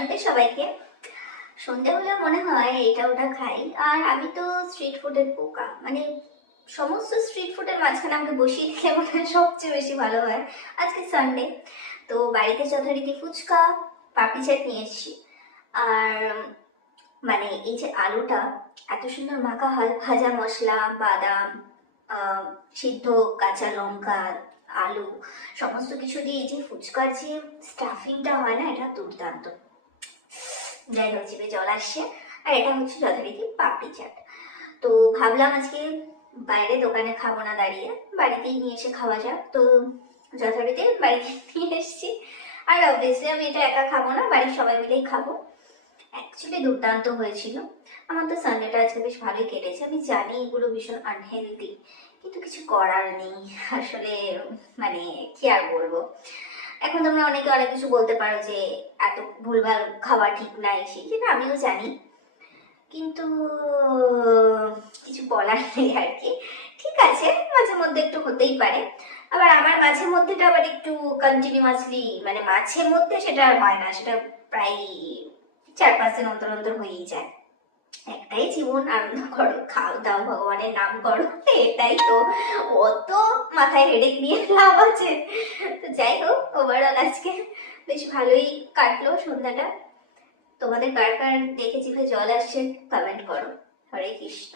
Sunday সবাইকে। সন্ধে হলে মনে হয় এটা ওটা খাই, আর আমি তো স্ট্রিট ফুডের পোকা, মানে সমস্ত স্ট্রিট ফুডের মাঝখানে আমাকে বসিয়ে দিলে মনে হয় সবচেয়ে বেশি ভালো হয়। আজকে সানডে, তো বাড়িতে যথারীতি ফুচকা পাপড়ি চাট নিয়ে এসেছি। আর মানে এই যে আলুটা এত সুন্দর মাখা হয়, ভাজা মশলা, বাদাম, সিদ্ধ কাঁচা লঙ্কা, আলু, সমস্ত কিছু দিয়ে এই যে ফুচকার যে স্টাফিংটা হয় না, এটা দুর্দান্ত। যাই হোক, জিভে জল আসছে। আর এটা হচ্ছে যথারীতি পাপড়ি চাট। তো ভাবলাম আজকে বাইরে দোকানে খাবো না দাঁড়িয়ে, বাড়িতেই নিয়ে এসে খাওয়া যাক। তো যথারীতি বাড়িতে নিয়ে এসেছি। আর অবভিয়াসলি আমি এটা একা খাবো না, বাড়ির সবাই মিলেই খাবো। অ্যাকচুয়ালি দুর্দান্ত হয়েছিল। আমার তো সানডেটা আজকে বেশ ভালোই কেটেছে। আমি জানি এগুলো ভীষণ আনহেলদি, কিন্তু কিছু করার নেই আসলে। মানে কি আর বলবো, এখন তোমরা অনেকে অনেক কিছু বলতে পারো যে এত ভুলভাল খাওয়া ঠিক নাই, সেটা আমিও জানি, কিন্তু কিছু বলার নেই আর কি। ঠিক আছে, মাঝে মধ্যে একটু হতেই পারে। আবার আমার মাঝে মধ্যেটা আবার একটু কন্টিনিউয়াসলি, মানে মাঝে মধ্যে সেটা আর হয় না, সেটা প্রায় 4-5 দিন অন্তর অন্তর হয়েই যায়। একটাই জীবন, আনন্দ করো, খাও দাও, ভগবানের নাম করো, এটাই তো। অত মাথায় হেডেক নিয়ে লাভ আছে? তো যাই হোক, ওভারঅল আজকে বেশ ভালোই কাটলো সন্ধ্যাটা। তোমাদের কার কার দেখে জিভে জল আসছে কমেন্ট করো। হরে কৃষ্ণ।